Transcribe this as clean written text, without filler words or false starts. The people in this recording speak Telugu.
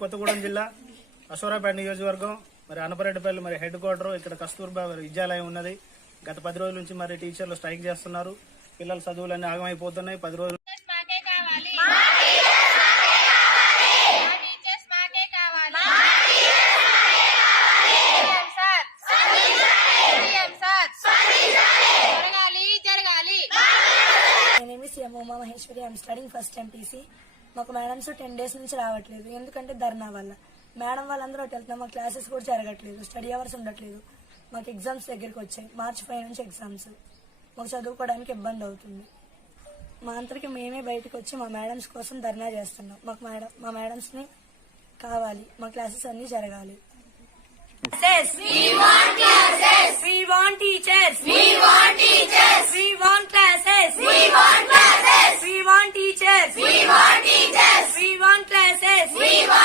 కొత్తగూడెం జిల్లా అశోరాపేట నియోజకవర్గం మరి అనపరెడ్డిపల్లి మరి హెడ్ క్వార్టర్ ఇక్కడ కస్తూర్బా విద్యాలయం ఉన్నది. గత 10 రోజుల నుంచి మరి టీచర్లు స్ట్రైక్ చేస్తున్నారు. పిల్లల చదువులన్నీ ఆగమైపోతున్నాయి. 10 రోజులు Maheshwari I'm studying first MPC. మాకు మేడమ్స్ 10 days నుంచి రావట్లేదు. ఎందుకంటే ధర్నా వల్ల మేడం వాళ్ళందరూ వెళ్తున్నాం. మా క్లాసెస్ కూడా జరగట్లేదు, స్టడీ అవర్స్ ఉండట్లేదు. మాకు ఎగ్జామ్స్ దగ్గరికి వచ్చాయి. March 5 నుంచి ఎగ్జామ్స్. మాకు చదువుకోవడానికి ఇబ్బంది అవుతుంది. మా అంతరికి మేమే బయటకు వచ్చి మా మేడమ్స్ కోసం ధర్నా చేస్తున్నాం. మా మేడమ్స్ ని కావాలి, మా క్లాసెస్ అన్ని జరగాలి. We want classes. We want teachers. We want teachers. We want classes. We want classes. We want teachers. We want teachers. We want classes. We want